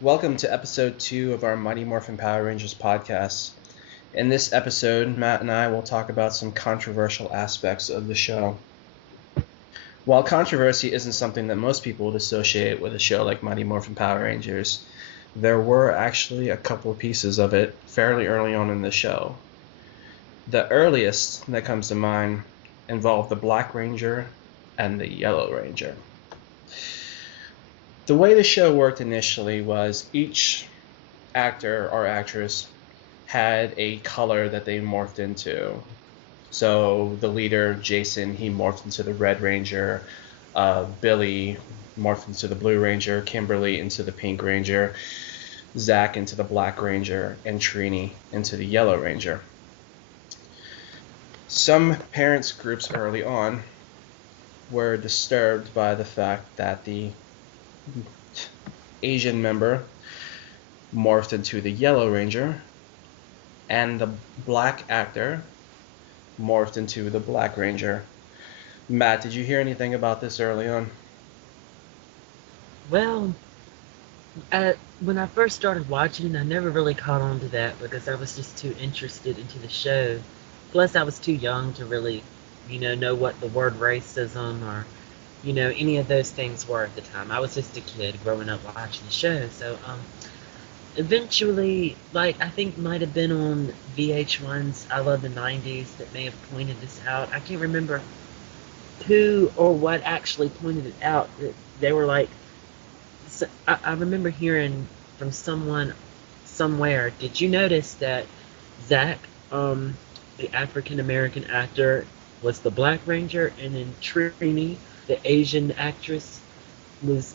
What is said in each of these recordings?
Welcome to episode 2 of our Mighty Morphin Power Rangers podcast. In this episode, Matt and I will talk about some controversial aspects of the show. While controversy isn't something that most people would associate with a show like Mighty Morphin Power Rangers, there were actually a couple of pieces of it fairly early on in the show. The earliest that comes to mind involved the Black Ranger and the Yellow Ranger. The way the show worked initially was each actor or actress had a color that they morphed into. So the leader, Jason, he morphed into the Red Ranger. Billy morphed into the Blue Ranger. Kimberly into the Pink Ranger. Zach into the Black Ranger. And Trini into the Yellow Ranger. Some parents groups early on were disturbed by the fact that the Asian member morphed into the Yellow Ranger, and the black actor morphed into the Black Ranger. Matt, did you hear anything about this early on? Well, when I first started watching, I never really caught on to that because I was just too interested into the show. Plus, I was too young to really, know what the word racism or, any of those things were at the time. I was just a kid growing up watching the show. So, eventually, I think might have been on VH1's I Love the 90s that may have pointed this out. I can't remember who or what actually pointed it out. They were like, so I remember hearing from someone somewhere, did you notice that Zach, the African American actor, was the Black Ranger, and then Trini, the Asian actress, was,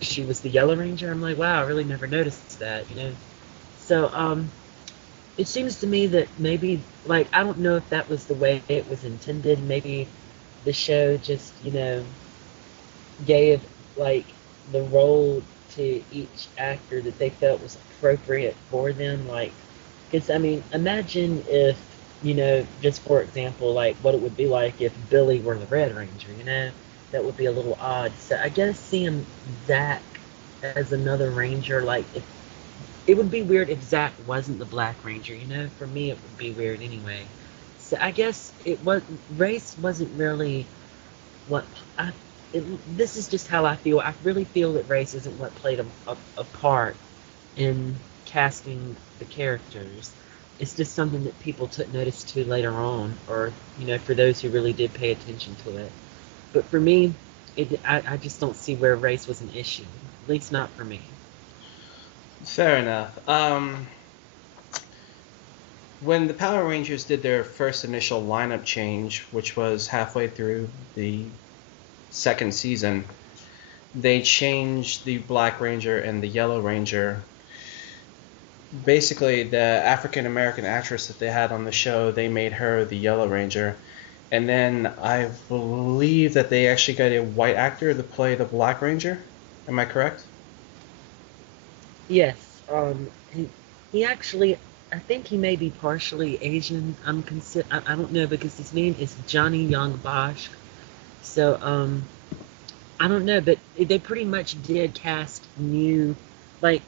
she was the Yellow Ranger? I'm like, wow, I really never noticed that. So, it seems to me that maybe, I don't know if that was the way it was intended. Maybe the show just, gave, the role to each actor that they felt was appropriate for them. Because, I mean, imagine if, just for example, what it would be like if Billy were the Red Ranger. That would be a little odd. So I guess seeing Zach as another Ranger, it would be weird if Zach wasn't the Black Ranger. For me, it would be weird anyway. So I guess race wasn't really what I. This is just how I feel. I really feel that race isn't what played a part in casting the characters. It's just something that people took notice to later on, or for those who really did pay attention to it. But for me, I just don't see where race was an issue. At least not for me. Fair enough. When the Power Rangers did their first initial lineup change, which was halfway through the second season, they changed the Black Ranger and the Yellow Ranger. Basically, the African American actress that they had on the show, they made her the Yellow Ranger. And then I believe that they actually got a white actor to play the Black Ranger. Am I correct? Yes. He actually, I think he may be partially Asian. I don't know because his name is Johnny Young Bosch. So, I don't know, but they pretty much did cast new, like,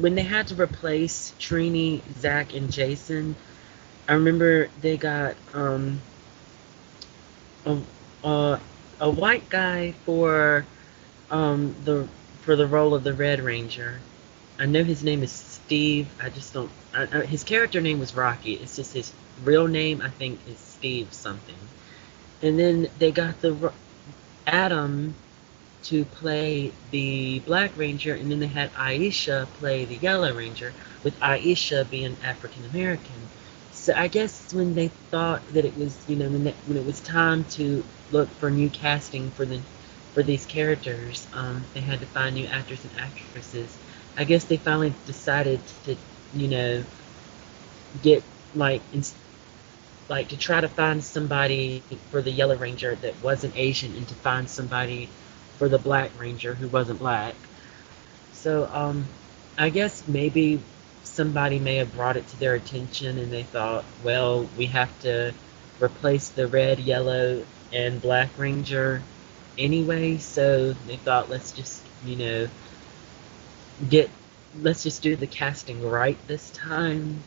when they had to replace Trini, Zach, and Jason. I remember they got a, a, a white guy the for the role of the Red Ranger. I know his name is Steve. I just don't. His character name was Rocky. It's just his real name. I think is Steve something. And then they got the Adam to play the Black Ranger, and then they had Aisha play the Yellow Ranger, with Aisha being African American. So I guess when they thought that it was, when it was time to look for new casting for these characters, they had to find new actors and actresses. I guess they finally decided to, you know, get like to try to find somebody for the Yellow Ranger that wasn't Asian, and to find somebody for the Black Ranger who wasn't black. So I guess maybe somebody may have brought it to their attention, and they thought, well, we have to replace the red, yellow, and Black Ranger anyway. So they thought, let's just get let's just do the casting right this time.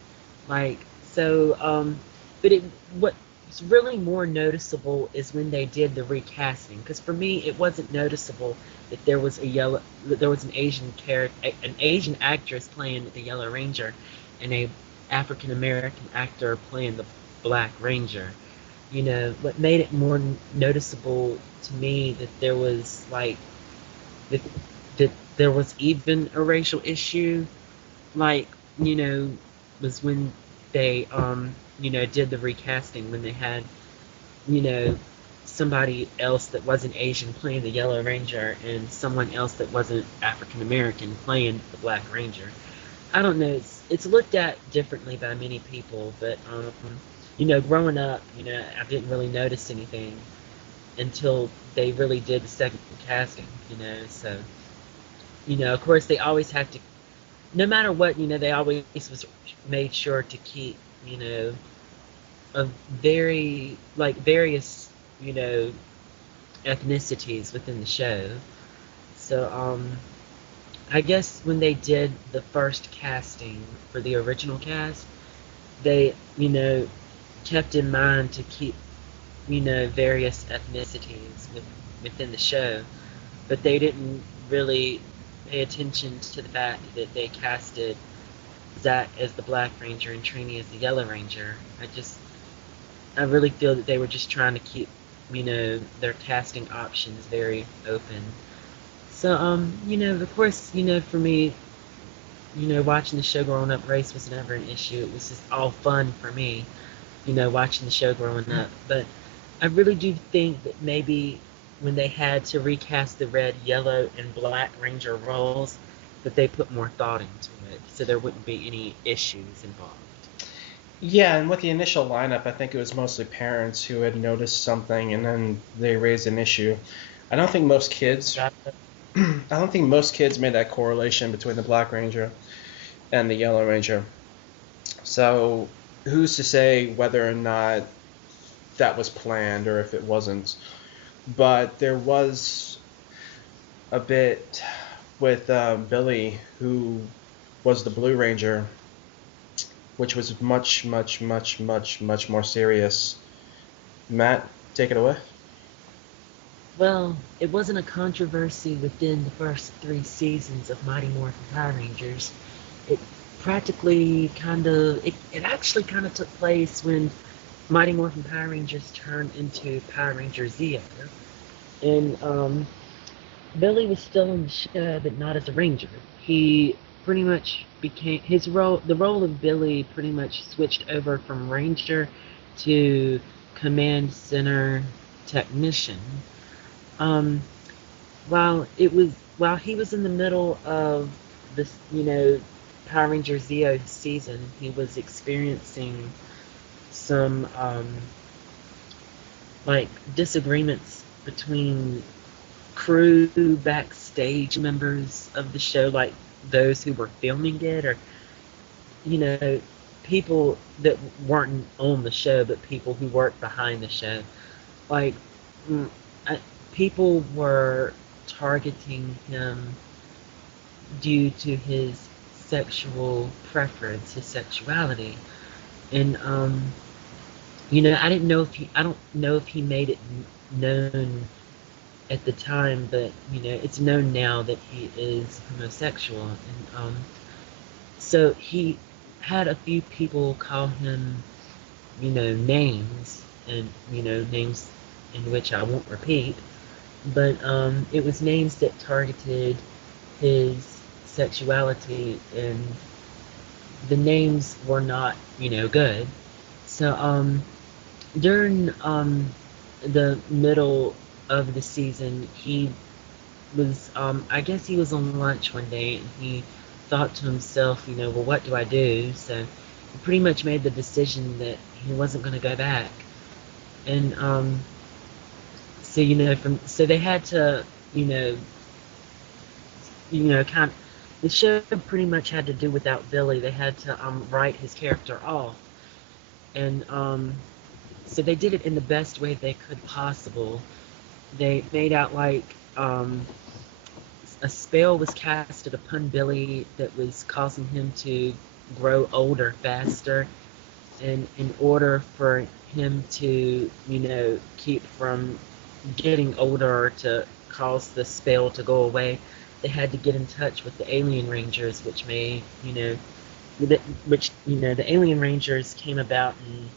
Like, so, but what's really more noticeable is when they did the recasting. Because for me, it wasn't noticeable that there was an Asian actress playing the Yellow Ranger, and a African American actor playing the Black Ranger. What made it more noticeable to me that there was that, that there was even a racial issue, like, you know, was when they did the recasting, when they had, you know, somebody else that wasn't Asian playing the Yellow Ranger and someone else that wasn't African American playing the Black Ranger. I don't know. It's looked at differently by many people, but growing up, I didn't really notice anything until they really did the second casting. So of course they always had to, no matter what, they always was made sure to keep, a various, ethnicities within the show. So I guess when they did the first casting for the original cast, they, kept in mind to keep, various ethnicities within the show, but they didn't really pay attention to the fact that they casted Zach as the Black Ranger and Trini as the Yellow Ranger. I really feel that they were just trying to keep, their casting options very open. So, of course, for me, watching the show growing up, race was never an issue. It was just all fun for me, watching the show growing up. But I really do think that maybe when they had to recast the red, yellow, and black Ranger roles, that they put more thought into it, so there wouldn't be any issues involved. Yeah, and with the initial lineup, I think it was mostly parents who had noticed something and then they raised an issue. I don't think most kids I don't think most kids made that correlation between the Black Ranger and the Yellow Ranger. So who's to say whether or not that was planned or if it wasn't? But there was a bit with Billy, who was the Blue Ranger, which was much, much, much, much, much more serious. Matt, take it away. Well, it wasn't a controversy within the first 3 seasons of Mighty Morphin Power Rangers. It it actually kind of took place when Mighty Morphin Power Rangers turned into Power Ranger Zeo. And Billy was still in the show, but not as a Ranger. He pretty much became the role of Billy pretty much switched over from Ranger to Command Center Technician. Um, while he was in the middle of this, Power Ranger Zeo season, he was experiencing some disagreements between crew, backstage members of the show, like those who were filming it, or you know people that weren't on the show, but people who worked behind the show. Like, mm, people were targeting him due to his sexual preference, his sexuality, and I don't know if he made it known at the time, but it's known now that he is homosexual, and so he had a few people call him, names, and names in which I won't repeat, but it was names that targeted his sexuality, and the names were not, good. So during the middle of the season, he was, I guess he was on lunch one day, and he thought to himself, well, what do I do? So he pretty much made the decision that he wasn't going to go back. And so so they had to, kind of, the show pretty much had to do without Billy. They had to write his character off, and so they did it in the best way they could possible. They made out like a spell was casted upon Billy that was causing him to grow older faster, and in order for him to, keep from getting older or to cause the spell to go away, they had to get in touch with the Alien Rangers, which the Alien Rangers came about in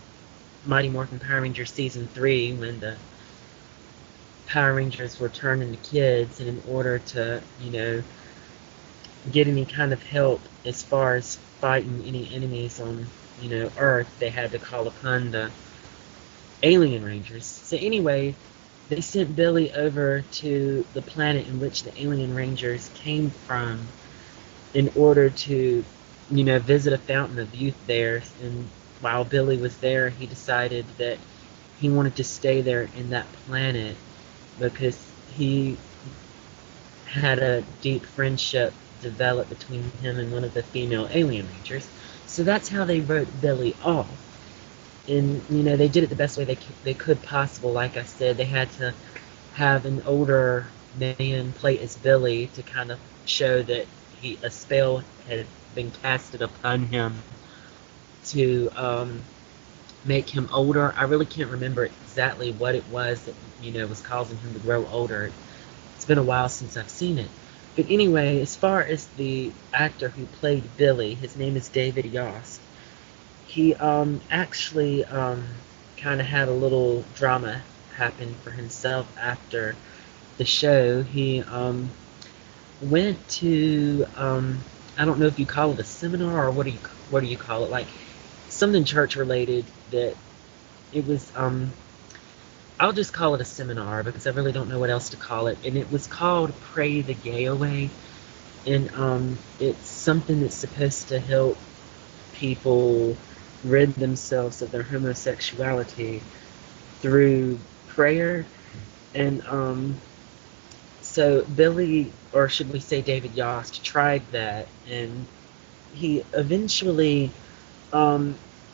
Mighty Morphin Power Rangers Season 3 when the Power Rangers were turned into kids, and in order to, get any kind of help as far as fighting any enemies on, Earth, they had to call upon the Alien Rangers. So anyway, they sent Billy over to the planet in which the Alien Rangers came from in order to, visit a fountain of youth there. And while Billy was there, he decided that he wanted to stay there in that planet because he had a deep friendship developed between him and one of the female Alien Rangers. So that's how they wrote Billy off. And, they did it the best way they could possible. Like I said, they had to have an older man play as Billy to kind of show that a spell had been casted upon him to make him older. I really can't remember exactly what it was that, was causing him to grow older. It's been a while since I've seen it. But anyway, as far as the actor who played Billy, his name is David Yost. He actually kind of had a little drama happen for himself after the show. He went to I don't know if you call it a seminar or what do you call it, like something church related, that it was I'll just call it a seminar because I really don't know what else to call it, and it was called Pray the Gay Away, and it's something that's supposed to help people rid themselves of their homosexuality through prayer. And so Billy, or should we say David Yost, tried that, and he eventually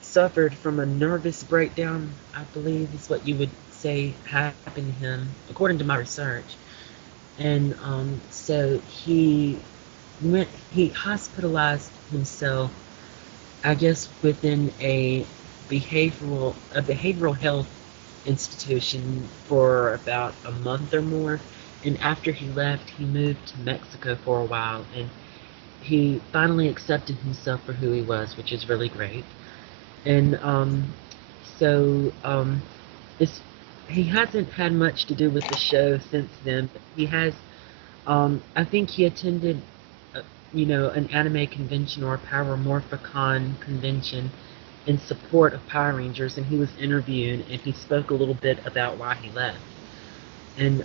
suffered from a nervous breakdown, I believe is what you would say happened to him, according to my research. And so he hospitalized himself, I guess, within a behavioral health institution for about a month or more. And after he left, he moved to Mexico for a while, and he finally accepted himself for who he was, which is really great. And so he hasn't had much to do with the show since then. But he has, I think he attended, an anime convention or a Power Morphicon convention in support of Power Rangers, and he was interviewed, and he spoke a little bit about why he left. And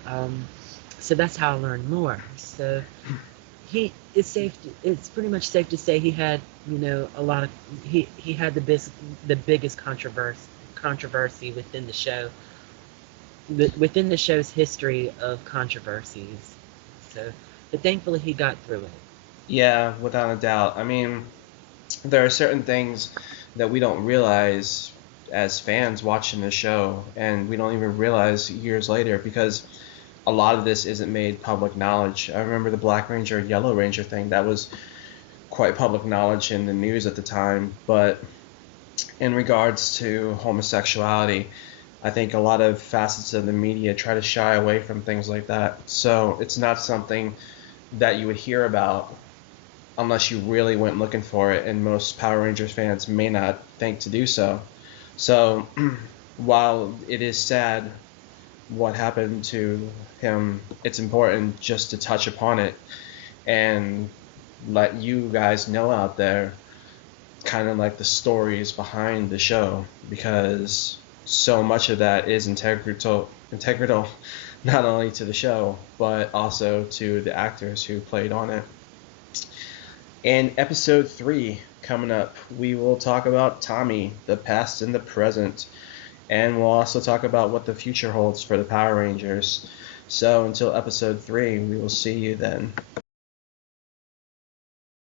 so that's how I learned more. So it's pretty much safe to say he had, he had the biggest controversy within the show, within the show's history of controversies. So, but thankfully he got through it. Yeah, without a doubt. I mean, there are certain things that we don't realize as fans watching the show, and we don't even realize years later because a lot of this isn't made public knowledge. I remember the Black Ranger, Yellow Ranger thing. That was quite public knowledge in the news at the time. But in regards to homosexuality, I think a lot of facets of the media try to shy away from things like that. So it's not something that you would hear about unless you really went looking for it, and most Power Rangers fans may not think to do so. So while it is sad what happened to him, it's important just to touch upon it and let you guys know out there kind of like the stories behind the show, because so much of that is integral not only to the show but also to the actors who played on it. In episode 3 coming up, we will talk about Tommy, the past and the present, and we'll also talk about what the future holds for the Power Rangers. So until episode 3, we will see you then.